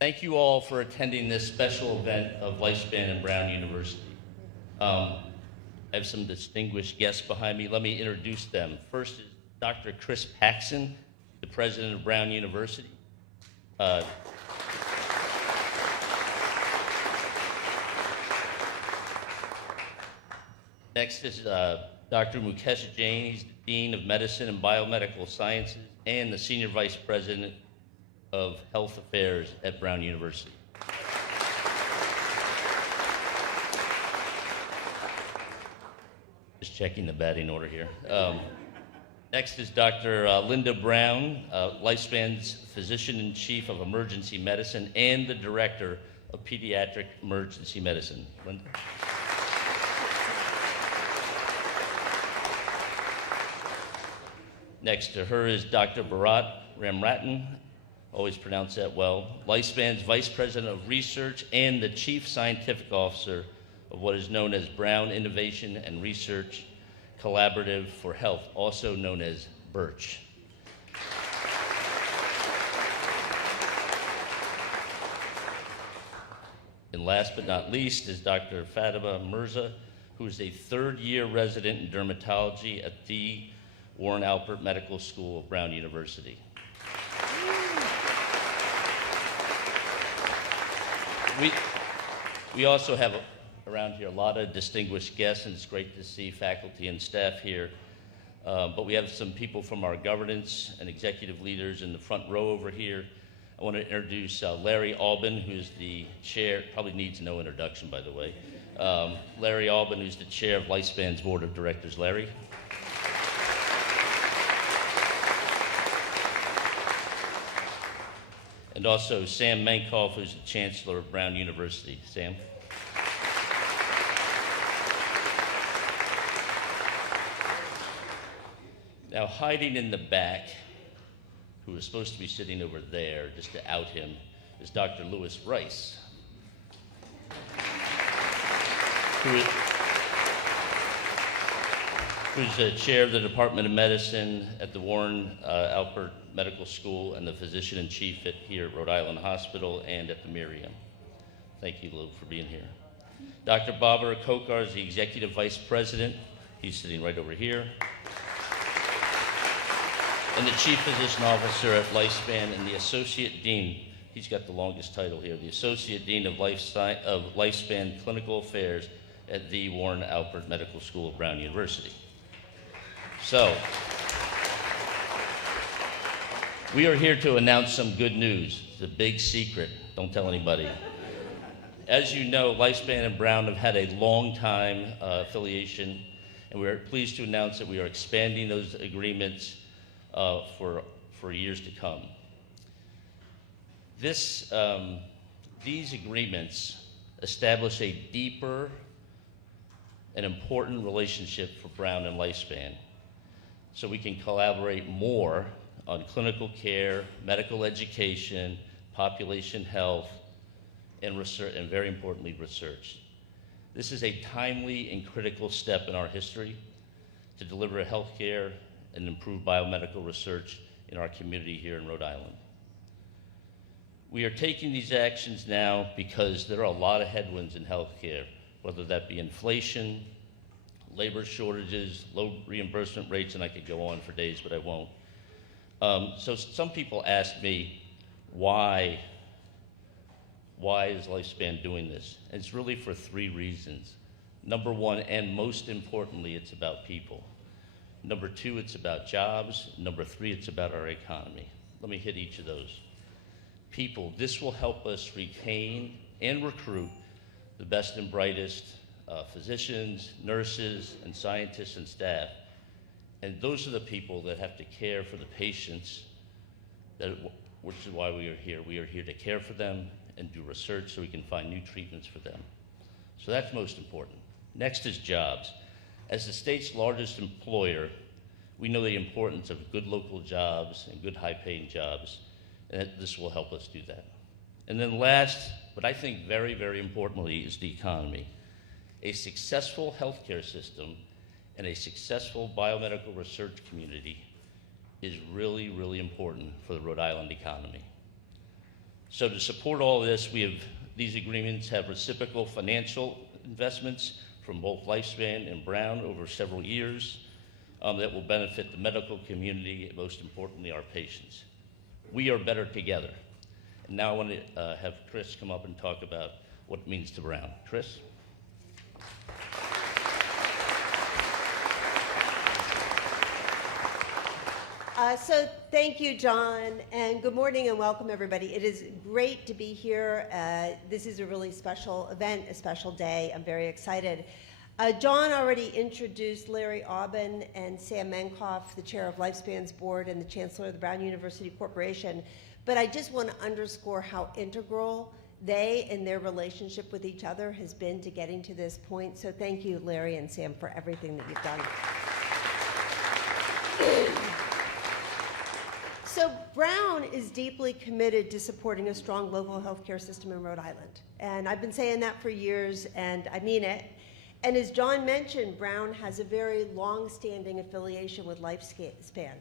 Thank you all for attending this special event of Lifespan and Brown University. I have some distinguished guests behind me. Let me introduce them. First is Dr. Chris Paxson, the president of Brown University. Next is Dr. Mukesh Jain. He's the Dean of Medicine and Biomedical Sciences and the Senior Vice President of Health Affairs at Brown University. Just checking the batting order here. Next is Dr. Linda Brown, Lifespan's Physician-in-Chief of Emergency Medicine and the Director of Pediatric Emergency Medicine. Linda. Next to her is Dr. Bharat Ramratan, always pronounce that well, Lifespan's Vice President of Research and the Chief Scientific Officer of what is known as Brown Innovation and Research Collaborative for Health, also known as BIRCH. And last but not least is Dr. Fatima Mirza, who is a third-year resident in dermatology at the Warren Alpert Medical School of Brown University. We also have around here a lot of distinguished guests, and it's great to see faculty and staff here. But we have some people from our governance and executive leaders in the front row over here. I want to introduce Larry Albin, who's the chair, probably needs no introduction, by the way. Larry Albin, who's the chair of Lifespan's Board of Directors. Larry. And also Sam Mankoff, who's the Chancellor of Brown University. Sam. Now, hiding in the back, who is supposed to be sitting over there, just to out him, is Dr. Lewis Rice, who's the chair of the Department of Medicine at the Warren Alpert Medical School and the physician-in-chief here at Rhode Island Hospital and at the Miriam. Thank you, Lou, for being here. Dr. Barbara Kokar is the executive vice president. He's sitting right over here. And the chief physician officer at Lifespan and the associate dean. He's got the longest title here, the associate dean of Lifespan Clinical Affairs at the Warren Alpert Medical School of Brown University. So, we are here to announce some good news. It's a big secret. Don't tell anybody. As you know, Lifespan and Brown have had a long time affiliation, and we're pleased to announce that we are expanding those agreements for years to come. These agreements establish a deeper and important relationship for Brown and Lifespan, so we can collaborate more on clinical care, medical education, population health, and research, and very importantly, research. This is a timely and critical step in our history to deliver healthcare and improve biomedical research in our community here in Rhode Island. We are taking these actions now because there are a lot of headwinds in healthcare, whether that be inflation, labor shortages, low reimbursement rates, and I could go on for days, but I won't. So some people ask me, why is Lifespan doing this? And it's really for three reasons. Number one, and most importantly, it's about people. Number two, it's about jobs. Number three, it's about our economy. Let me hit each of those. People, this will help us retain and recruit the best and brightest physicians, nurses, and scientists and staff. And those are the people that have to care for the patients, which is why we are here. We are here to care for them and do research so we can find new treatments for them. So that's most important. Next is jobs. As the state's largest employer, we know the importance of good local jobs and good high-paying jobs, and this will help us do that. And then last, but I think very, very importantly, is the economy. A successful healthcare system and a successful biomedical research community is really, really important for the Rhode Island economy. So to support all of this, these agreements have reciprocal financial investments from both Lifespan and Brown over several years that will benefit the medical community and most importantly our patients. We are better together. And now I want to have Chris come up and talk about what it means to Brown. Chris? So thank you, John, and good morning and welcome, everybody. It is great to be here. This is a really special event, a special day. I'm very excited. John already introduced Larry Aubin and Sam Menkoff, the chair of Lifespan's board and the chancellor of the Brown University Corporation. But I just want to underscore how integral they and their relationship with each other has been to getting to this point. So thank you, Larry and Sam, for everything that you've done. So Brown is deeply committed to supporting a strong local healthcare system in Rhode Island. And I've been saying that for years, and I mean it. And as John mentioned, Brown has a very long-standing affiliation with Lifespan.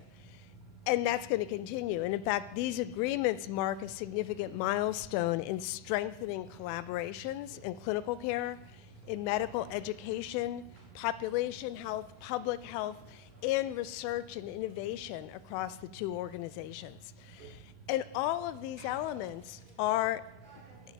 And that's going to continue. And in fact, these agreements mark a significant milestone in strengthening collaborations in clinical care, in medical education, population health, public health, and research and innovation across the two organizations. And all of these elements are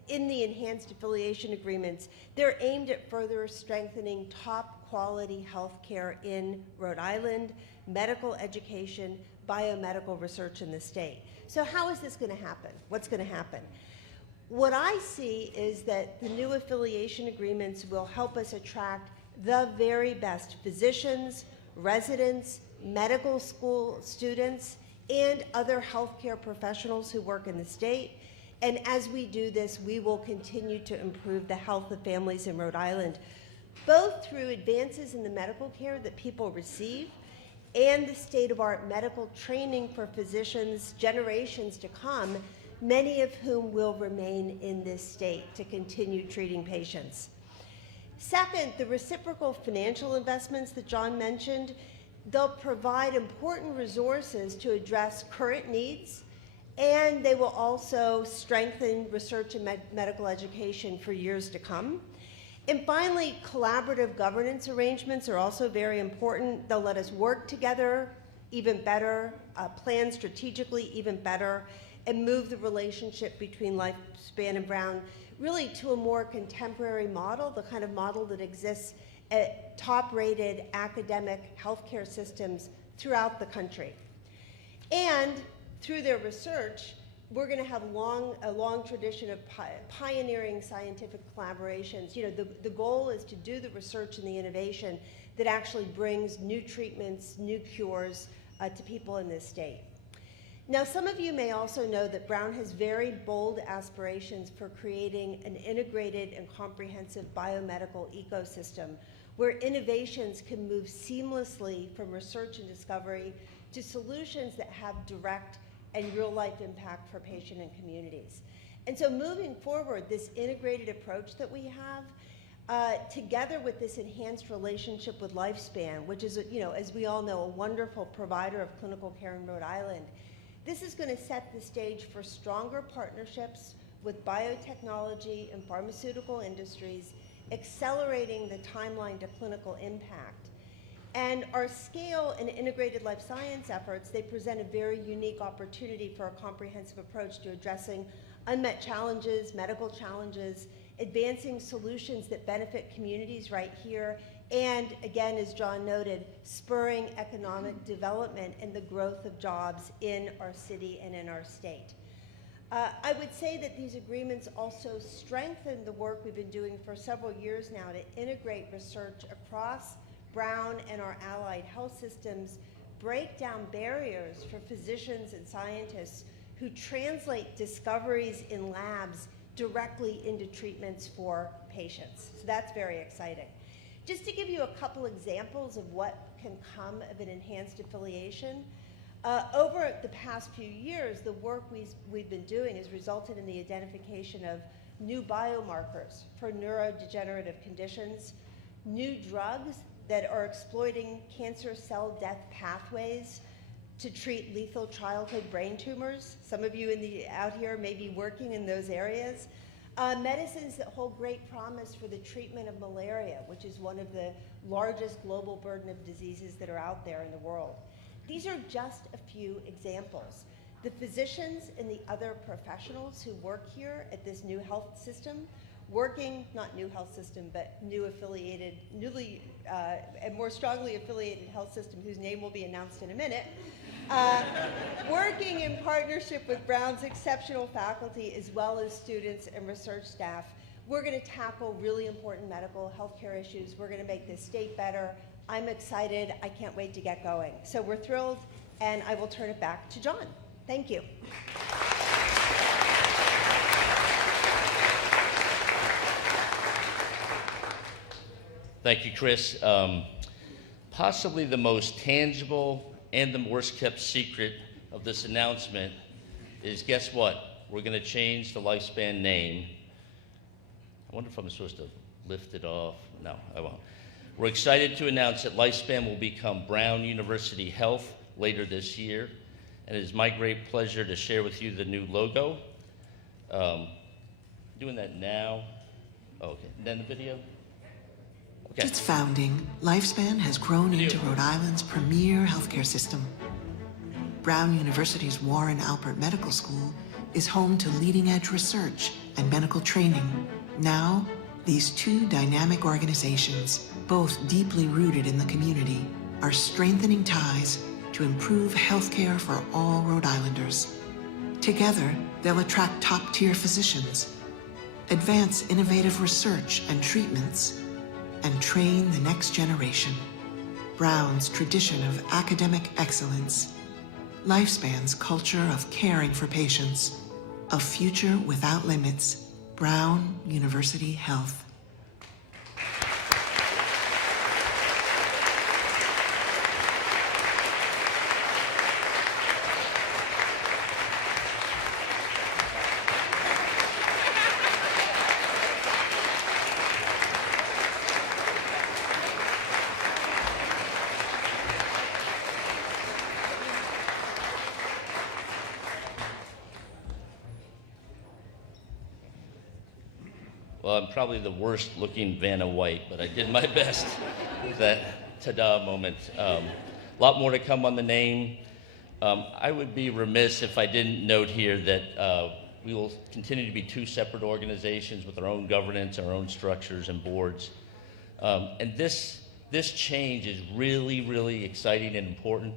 in the enhanced affiliation agreements. They're aimed at further strengthening top quality health care in Rhode Island, medical education, biomedical research in the state. So how is this going to happen? What's going to happen? What I see is that the new affiliation agreements will help us attract the very best physicians, residents, medical school students, and other healthcare professionals who work in the state. And as we do this, we will continue to improve the health of families in Rhode Island, both through advances in the medical care that people receive and the state-of-the-art medical training for physicians generations to come, many of whom will remain in this state to continue treating patients. Second, the reciprocal financial investments that John mentioned, they'll provide important resources to address current needs, and they will also strengthen research and medical education for years to come. And finally, collaborative governance arrangements are also very important. They'll let us work together even better, plan strategically even better, and move the relationship between Lifespan and Brown really to a more contemporary model, the kind of model that exists at top-rated academic healthcare systems throughout the country. And through their research, we're going to have a long tradition of pioneering scientific collaborations. You know, the goal is to do the research and the innovation that actually brings new treatments, new cures to people in this state. Now, some of you may also know that Brown has very bold aspirations for creating an integrated and comprehensive biomedical ecosystem where innovations can move seamlessly from research and discovery to solutions that have direct and real-life impact for patient and communities. And so moving forward, this integrated approach that we have, together with this enhanced relationship with Lifespan, which is, you know, as we all know, a wonderful provider of clinical care in Rhode Island, this is going to set the stage for stronger partnerships with biotechnology and pharmaceutical industries, accelerating the timeline to clinical impact. And our scale and integrated life science efforts, they present a very unique opportunity for a comprehensive approach to addressing unmet challenges, medical challenges, advancing solutions that benefit communities right here, and again, as John noted, spurring economic development and the growth of jobs in our city and in our state. I would say that these agreements also strengthen the work we've been doing for several years now to integrate research across Brown and our allied health systems, break down barriers for physicians and scientists who translate discoveries in labs directly into treatments for patients. So that's very exciting. Just to give you a couple examples of what can come of an enhanced affiliation, over the past few years, the work we've been doing has resulted in the identification of new biomarkers for neurodegenerative conditions, new drugs that are exploiting cancer cell death pathways, to treat lethal childhood brain tumors. Some of you out here may be working in those areas. Medicines that hold great promise for the treatment of malaria, which is one of the largest global burden of diseases that are out there in the world. These are just a few examples. The physicians and the other professionals who work here at this new health system, not new health system, but newly and more strongly affiliated health system whose name will be announced in a minute, working in partnership with Brown's exceptional faculty as well as students and research staff, we're going to tackle really important medical healthcare issues. We're going to make this state better. I'm excited. I can't wait to get going. So we're thrilled, and I will turn it back to John. Thank you. Thank you, Chris. Possibly the most tangible and the worst kept secret of this announcement is, guess what? We're going to change the Lifespan name. I wonder if I'm supposed to lift it off. No, I won't. We're excited to announce that Lifespan will become Brown University Health later this year, and it is my great pleasure to share with you the new logo. Doing that now. Oh, okay, and then the video. Okay. Since its founding, Lifespan has grown into Rhode Island's premier healthcare system. Brown University's Warren Alpert Medical School is home to leading-edge research and medical training. Now, these two dynamic organizations, both deeply rooted in the community, are strengthening ties to improve healthcare for all Rhode Islanders. Together, they'll attract top-tier physicians, advance innovative research and treatments, and train the next generation. Brown's tradition of academic excellence, Lifespan's culture of caring for patients, a future without limits. Brown University Health. Well, I'm probably the worst looking Vanna White, but I did my best with that ta-da moment. A lot more to come on the name. I would be remiss if I didn't note here that we will continue to be two separate organizations with our own governance, our own structures and boards. And this change is really, really exciting and important,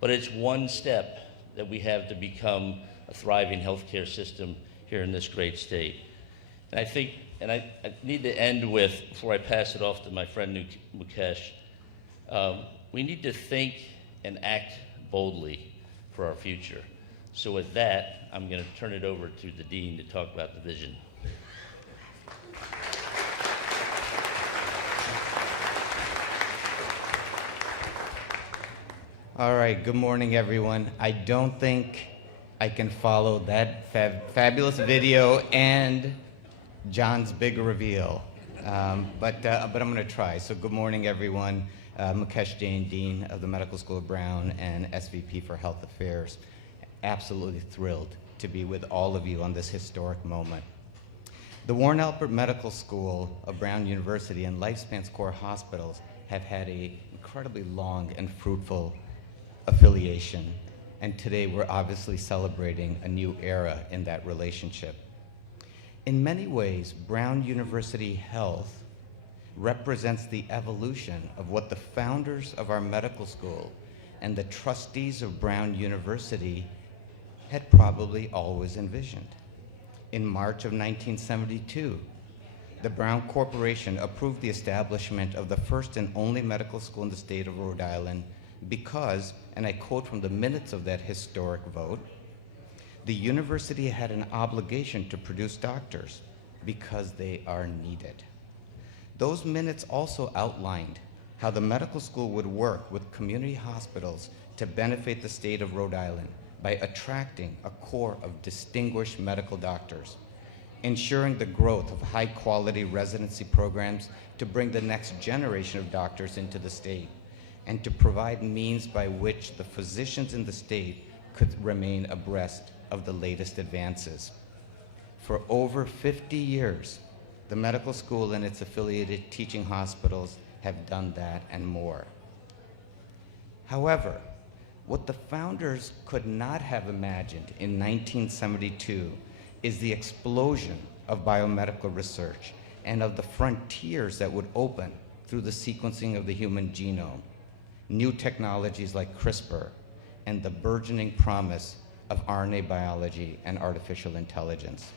but it's one step that we have to become a thriving healthcare system here in this great state. And I think, and I need to end with, before I pass it off to my friend Mukesh, we need to think and act boldly for our future. So with that, I'm going to turn it over to the Dean to talk about the vision. All right, good morning, everyone. I don't think I can follow that fabulous video and John's big reveal, but I'm going to try. So good morning, everyone. Mukesh Jain, Dean of the Medical School of Brown and SVP for Health Affairs. Absolutely thrilled to be with all of you on this historic moment. The Warren Alpert Medical School of Brown University and Lifespan's core hospitals have had an incredibly long and fruitful affiliation, and today we're obviously celebrating a new era in that relationship. In many ways, Brown University Health represents the evolution of what the founders of our medical school and the trustees of Brown University had probably always envisioned. In March of 1972, the Brown Corporation approved the establishment of the first and only medical school in the state of Rhode Island because, and I quote from the minutes of that historic vote, the university had an obligation to produce doctors because they are needed. Those minutes also outlined how the medical school would work with community hospitals to benefit the state of Rhode Island by attracting a core of distinguished medical doctors, ensuring the growth of high-quality residency programs to bring the next generation of doctors into the state, and to provide means by which the physicians in the state could remain abreast of the latest advances. For over 50 years, the medical school and its affiliated teaching hospitals have done that and more. However, what the founders could not have imagined in 1972 is the explosion of biomedical research and of the frontiers that would open through the sequencing of the human genome, new technologies like CRISPR, and the burgeoning promise of RNA biology and artificial intelligence.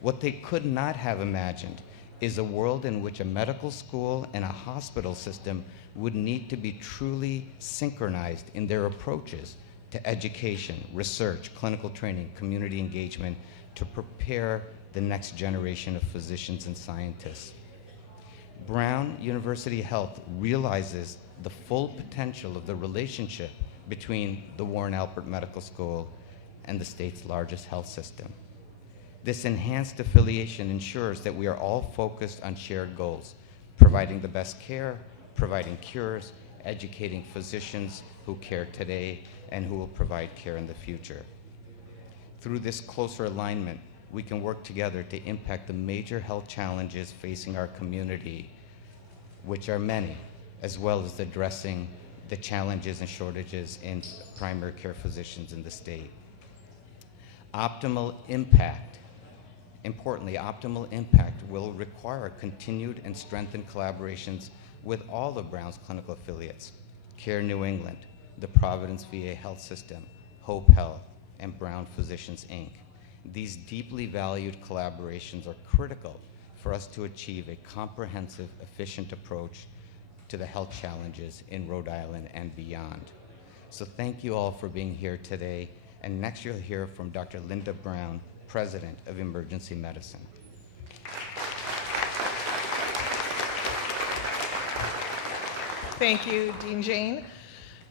What they could not have imagined is a world in which a medical school and a hospital system would need to be truly synchronized in their approaches to education, research, clinical training, community engagement to prepare the next generation of physicians and scientists. Brown University Health realizes the full potential of the relationship between the Warren Alpert Medical School and the state's largest health system. This enhanced affiliation ensures that we are all focused on shared goals, providing the best care, providing cures, educating physicians who care today and who will provide care in the future. Through this closer alignment, we can work together to impact the major health challenges facing our community, which are many, as well as addressing the challenges and shortages in primary care physicians in the state. Optimal impact, importantly, optimal impact will require continued and strengthened collaborations with all of Brown's clinical affiliates, Care New England, the Providence VA Health System, Hope Health, and Brown Physicians, Inc. These deeply valued collaborations are critical for us to achieve a comprehensive, efficient approach to the health challenges in Rhode Island and beyond. So thank you all for being here today. And next you'll hear from Dr. Linda Brown, President of Emergency Medicine. Thank you, Dean Jane.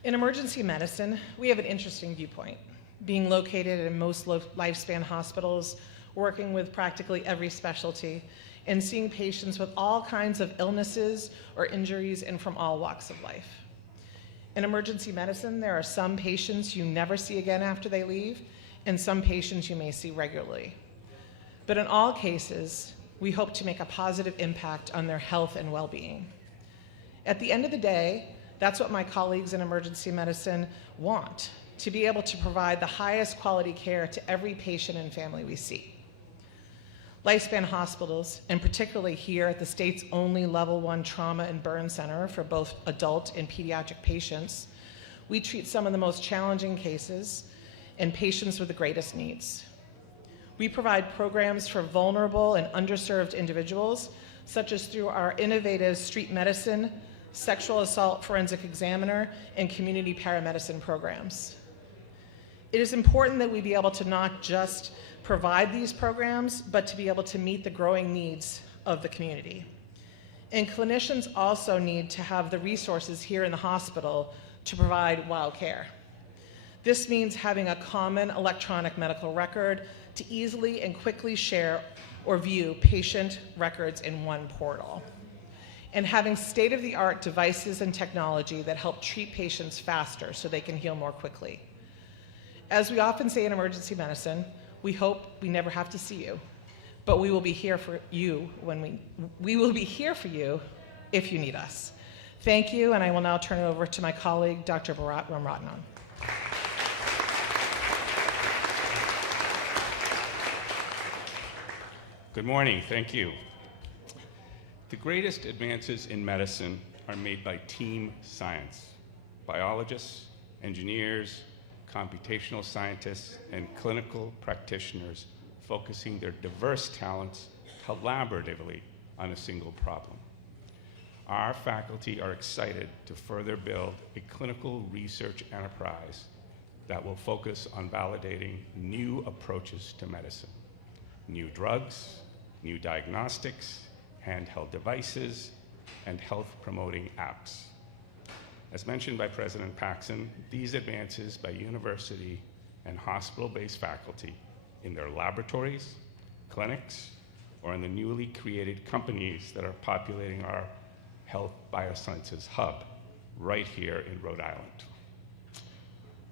In emergency medicine, we have an interesting viewpoint. Being located in most lifespan hospitals, working with practically every specialty, and seeing patients with all kinds of illnesses or injuries and from all walks of life. In emergency medicine, there are some patients you never see again after they leave, and some patients you may see regularly. But in all cases, we hope to make a positive impact on their health and well-being. At the end of the day, that's what my colleagues in emergency medicine want, to be able to provide the highest quality care to every patient and family we see. Lifespan hospitals, and particularly here at the state's only Level 1 trauma and burn center for both adult and pediatric patients, we treat some of the most challenging cases and patients with the greatest needs. We provide programs for vulnerable and underserved individuals, such as through our innovative street medicine, sexual assault forensic examiner, and community paramedicine programs. It is important that we be able to not just provide these programs, but to be able to meet the growing needs of the community. And clinicians also need to have the resources here in the hospital to provide well care. This means having a common electronic medical record to easily and quickly share or view patient records in one portal, and having state-of-the-art devices and technology that help treat patients faster so they can heal more quickly. As we often say in emergency medicine, we hope we never have to see you, but we will be here for you when we will be here for you if you need us. Thank you, and I will now turn it over to my colleague, Dr. Bharat Ramratnan. Good morning, thank you. The greatest advances in medicine are made by team science. Biologists, engineers, computational scientists, and clinical practitioners focusing their diverse talents collaboratively on a single problem. Our faculty are excited to further build a clinical research enterprise that will focus on validating new approaches to medicine, new drugs, new diagnostics, handheld devices, and health-promoting apps. As mentioned by President Paxson, these advances by university and hospital-based faculty in their laboratories, clinics, or in the newly created companies that are populating our health biosciences hub right here in Rhode Island.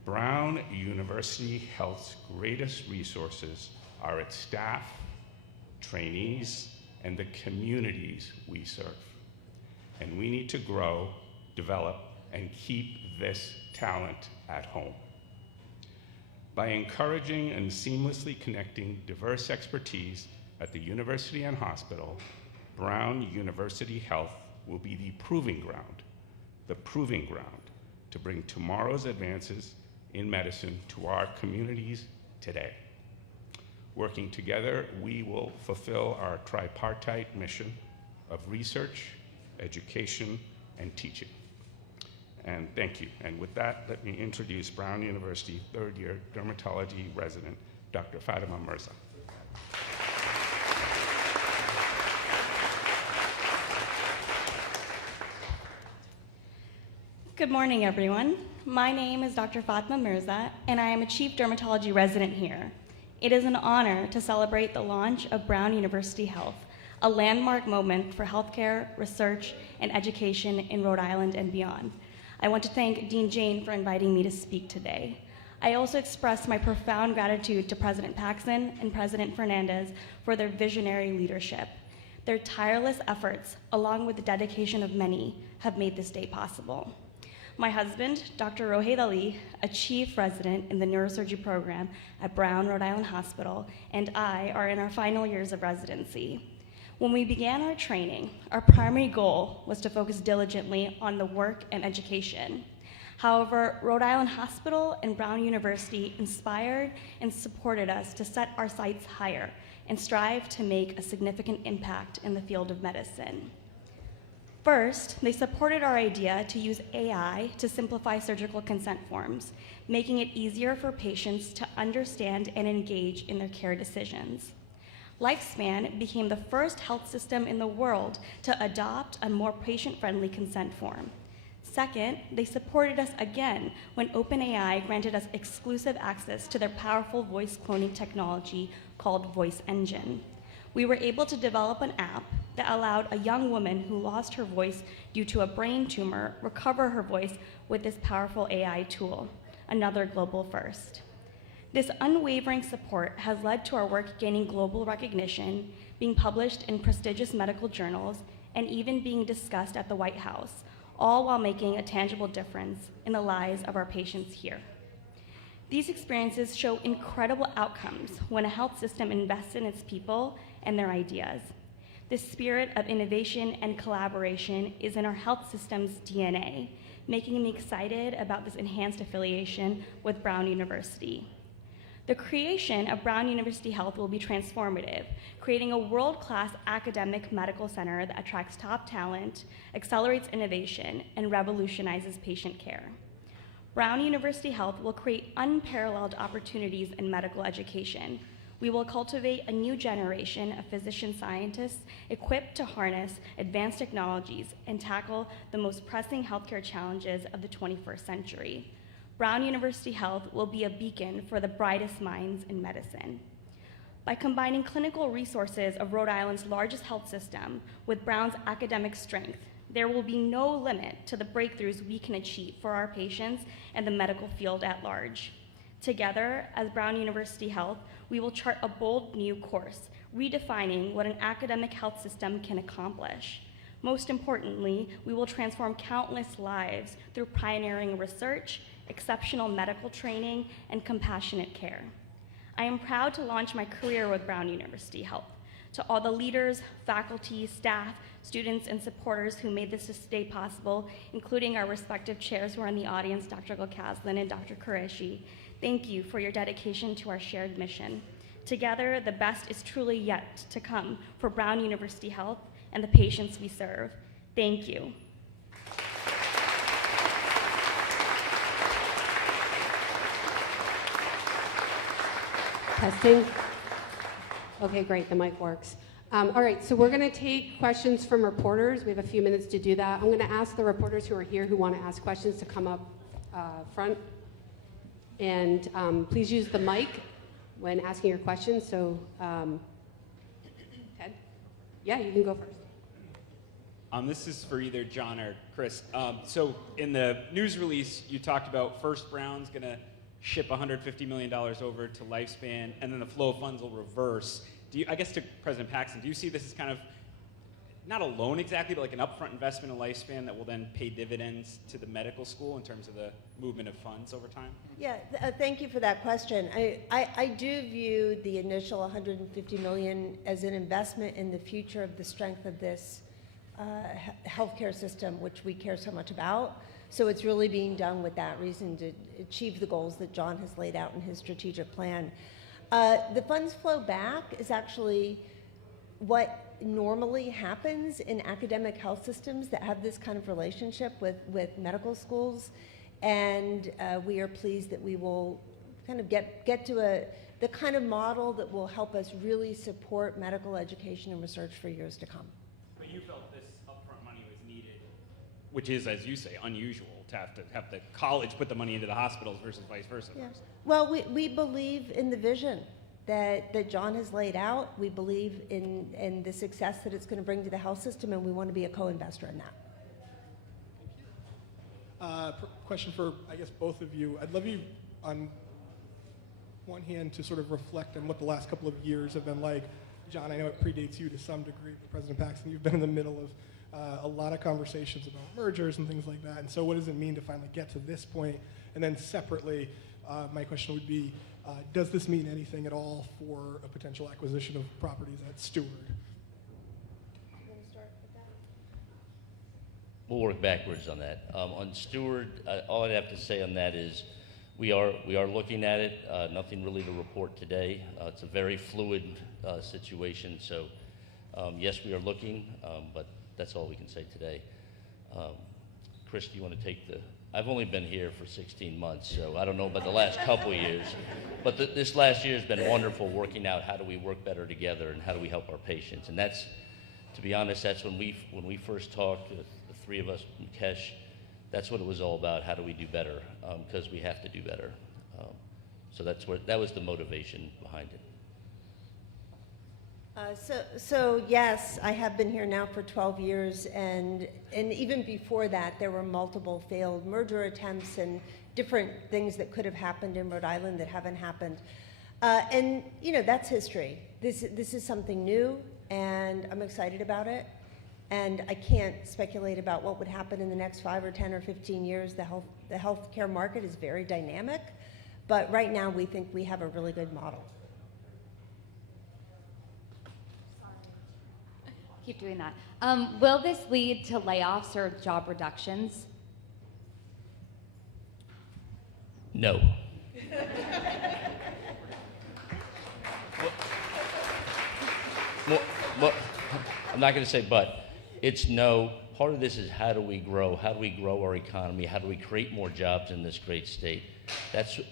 Brown University Health's greatest resources are its staff, trainees, and the communities we serve. And we need to grow, develop, and keep this talent at home. By encouraging and seamlessly connecting diverse expertise at the university and hospital, Brown University Health will be the proving ground to bring tomorrow's advances in medicine to our communities today. Working together, we will fulfill our tripartite mission of research, education, and teaching. And thank you. And with that, let me introduce Brown University third-year dermatology resident, Dr. Fatima Mirza. Good morning, everyone. My name is Dr. Fatima Mirza, and I am a chief dermatology resident here. It is an honor to celebrate the launch of Brown University Health, a landmark moment for healthcare, research, and education in Rhode Island and beyond. I want to thank Dean Jane for inviting me to speak today. I also express my profound gratitude to President Paxson and President Fernandez for their visionary leadership. Their tireless efforts, along with the dedication of many, have made this day possible. My husband, Dr. Rohit Ali, a chief resident in the neurosurgery program at Brown Rhode Island Hospital, and I are in our final years of residency. When we began our training, our primary goal was to focus diligently on the work and education. However, Rhode Island Hospital and Brown University inspired and supported us to set our sights higher and strive to make a significant impact in the field of medicine. First, they supported our idea to use AI to simplify surgical consent forms, making it easier for patients to understand and engage in their care decisions. Lifespan became the first health system in the world to adopt a more patient-friendly consent form. Second, they supported us again when OpenAI granted us exclusive access to their powerful voice cloning technology called Voice Engine. We were able to develop an app that allowed a young woman who lost her voice due to a brain tumor recover her voice with this powerful AI tool, another global first. This unwavering support has led to our work gaining global recognition, being published in prestigious medical journals, and even being discussed at the White House, all while making a tangible difference in the lives of our patients here. These experiences show incredible outcomes when a health system invests in its people and their ideas. This spirit of innovation and collaboration is in our health system's DNA, making me excited about this enhanced affiliation with Brown University. The creation of Brown University Health will be transformative, creating a world-class academic medical center that attracts top talent, accelerates innovation, and revolutionizes patient care. Brown University Health will create unparalleled opportunities in medical education. We will cultivate a new generation of physician scientists equipped to harness advanced technologies and tackle the most pressing healthcare challenges of the 21st century. Brown University Health will be a beacon for the brightest minds in medicine. By combining clinical resources of Rhode Island's largest health system with Brown's academic strength, there will be no limit to the breakthroughs we can achieve for our patients and the medical field at large. Together, as Brown University Health, we will chart a bold new course, redefining what an academic health system can accomplish. Most importantly, we will transform countless lives through pioneering research, exceptional medical training, and compassionate care. I am proud to launch my career with Brown University Health. To all the leaders, faculty, staff, students, and supporters who made this day possible, including our respective chairs who are in the audience, Dr. Gokazlan and Dr. Qureshi, thank you for your dedication to our shared mission. Together, the best is truly yet to come for Brown University Health and the patients we serve. Thank you. Testing. Okay, great, the mic works. All right, so we're going to take questions from reporters. We have a few minutes to do that. I'm going to ask the reporters who are here who want to ask questions to come up front. And please use the mic when asking your questions. So, Ted? Yeah, you can go first. This is for either John or Chris. So in the news release, you talked about first Brown's going to ship $150 million over to Lifespan, and then the flow of funds will reverse. I guess to President Paxton, do you see this as kind of, not a loan exactly, but like an upfront investment in Lifespan that will then pay dividends to the medical school in terms of the movement of funds over time? Yeah, thank you for that question. I do view the initial $150 million as an investment in the future of the strength of this healthcare system, which we care so much about. So it's really being done with that reason, to achieve the goals that John has laid out in his strategic plan. The funds flow back is actually what normally happens in academic health systems that have this kind of relationship with medical schools. And we are pleased that we will kind of get to the kind of model that will help us really support medical education and research for years to come. But you felt this upfront money was needed, which is, as you say, unusual to have the college put the money into the hospitals versus vice versa. Yeah. Well, we believe in the vision that John has laid out. We believe in the success that it's going to bring to the health system, and we want to be a co-investor in that. Question for, I guess, both of you. I'd love you, on one hand, to sort of reflect on what the last couple of years have been like. John, I know it predates you to some degree, but President Paxton, you've been in the middle of a lot of conversations about mergers and things like that. And so what does it mean to finally get to this point? And then separately, my question would be, does this mean anything at all for a potential acquisition of properties at Stewart? We'll work backwards on that. On Stewart, all I'd have to say on that is we are looking at it. Nothing really to report today. It's a very fluid situation. So yes, we are looking, but that's all we can say today. Chris, do you want to take the? I've only been here for 16 months, so I don't know about the last couple of years. But this last year has been wonderful, working out how do we work better together and how do we help our patients. And that's, to be honest, that's when we first talked, the three of us, Mukesh, that's what it was all about. How do we do better? Because we have to do better. So that was the motivation behind it. So yes, I have been here now for 12 years, and even before that, there were multiple failed merger attempts and different things that could have happened in Rhode Island that haven't happened. And that's history. This is something new, and I'm excited about it. And I can't speculate about what would happen in the next 5 or 10 or 15 years. The healthcare market is very dynamic, but right now we think we have a really good model. Keep doing that. Will this lead to layoffs or job reductions? No. Well, I'm not going to say but. It's no. Part of this is how do we grow? How do we grow our economy? How do we create more jobs in this great state?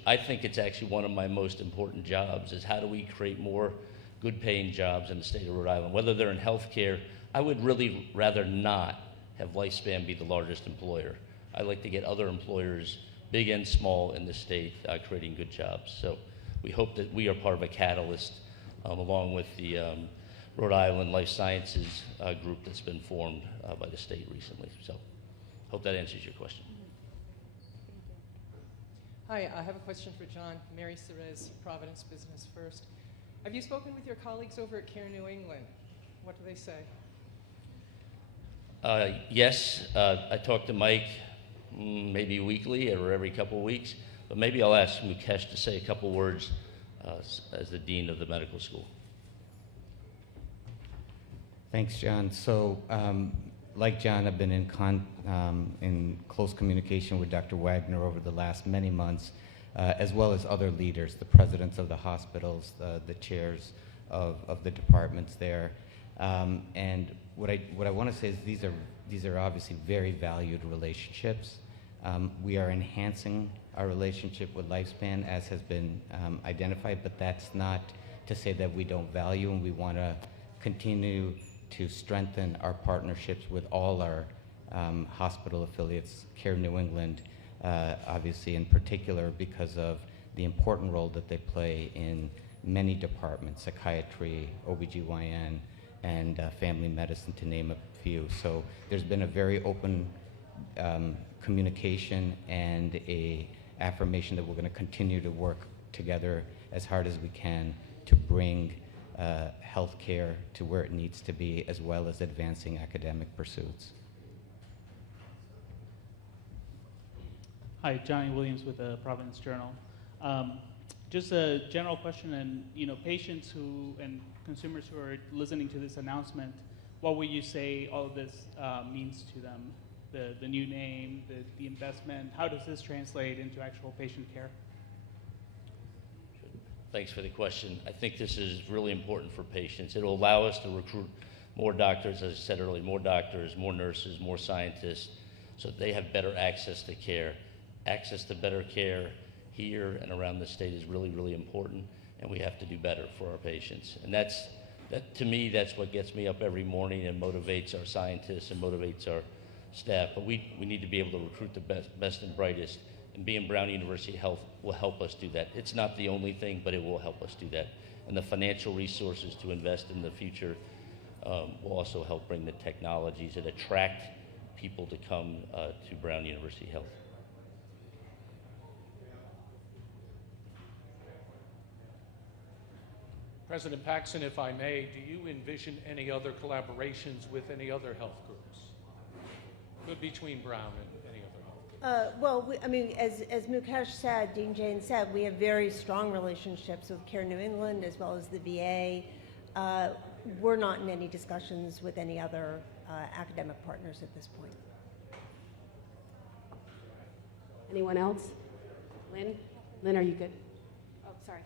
I think it's actually one of my most important jobs, is how do we create more good-paying jobs in the state of Rhode Island, whether they're in healthcare. I would really rather not have Lifespan be the largest employer. I like to get other employers, big and small, in the state, creating good jobs. So we hope that we are part of a catalyst, along with the Rhode Island Life Sciences group that's been formed by the state recently. So hope that answers your question. Hi, I have a question for John. Mary Cerez, Providence Business First. Have you spoken with your colleagues over at Care New England? What do they say? Yes, I talk to Mike maybe weekly or every couple of weeks, but maybe I'll ask Mukesh to say a couple words as the dean of the medical school. Thanks, John. So, like John, I've been in close communication with Dr. Wagner over the last many months, as well as other leaders, the presidents of the hospitals, the chairs of the departments there. And what I want to say is these are obviously very valued relationships. We are enhancing our relationship with Lifespan, as has been identified, but that's not to say that we don't value, and we want to continue to strengthen our partnerships with all our hospital affiliates, Care New England, obviously in particular because of the important role that they play in many departments, psychiatry, OBGYN, and family medicine, to name a few. So there's been a very open communication and a affirmation that we're going to continue to work together as hard as we can to bring healthcare to where it needs to be, as well as advancing academic pursuits. Hi, Johnny Williams with the Providence Journal. Just a general question, and patients who and consumers who are listening to this announcement, what would you say all of this means to them? The new name, the investment, how does this translate into actual patient care? Thanks for the question. I think this is really important for patients. It'll allow us to recruit more doctors, as I said earlier, more doctors, more nurses, more scientists, so that they have better access to care. Access to better care here and around the state is really, really important, and we have to do better for our patients. And that, to me, that's what gets me up every morning and motivates our scientists and motivates our staff. But we need to be able to recruit the best and brightest, and being Brown University Health will help us do that. It's not the only thing, but it will help us do that. And the financial resources to invest in the future will also help bring the technologies that attract people to come to Brown University Health. President Paxson, if I may, do you envision any other collaborations with any other health groups? Good between Brown and any other health group? As Mukesh said, Dean Jain said, we have very strong relationships with Care New England as well as the VA. We're not in any discussions with any other academic partners at this point. Anyone else? Lynn? Lynn, are you good? Oh, sorry.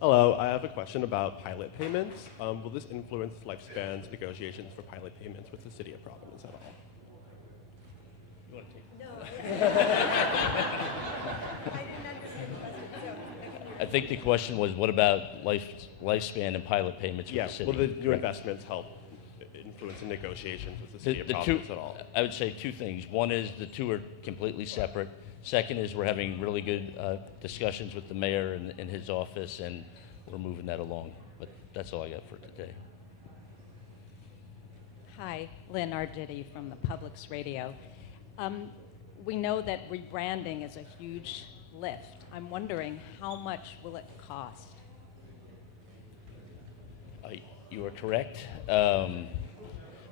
Hello, I have a question about pilot payments. Will this influence Lifespan's negotiations for pilot payments with the city of Providence at all? You want to take it? No. I didn't understand the question, so I think the question was, what about Lifespan and pilot payments with the city? Will the new investments help influence the negotiations with the city of Providence at all? I would say two things. One is the two are completely separate. Second is we're having really good discussions with the mayor and his office, and we're moving that along. But that's all I got for today. Hi, Lynn Arditi from the Publix Radio. We know that rebranding is a huge lift. I'm wondering, how much will it cost? You are correct.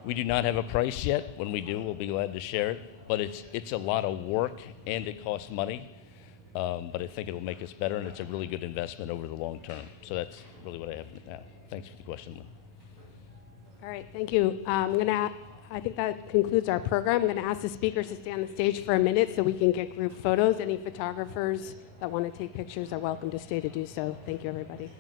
We do not have a price yet. When we do, we'll be glad to share it. But it's a lot of work, and it costs money. But I think it'll make us better, and it's a really good investment over the long term. So that's really what I have now. Thanks for the question, Lynn. All right, thank you. I think that concludes our program. I'm going to ask the speakers to stay on the stage for a minute so we can get group photos. Any photographers that want to take pictures are welcome to stay to do so. Thank you, everybody.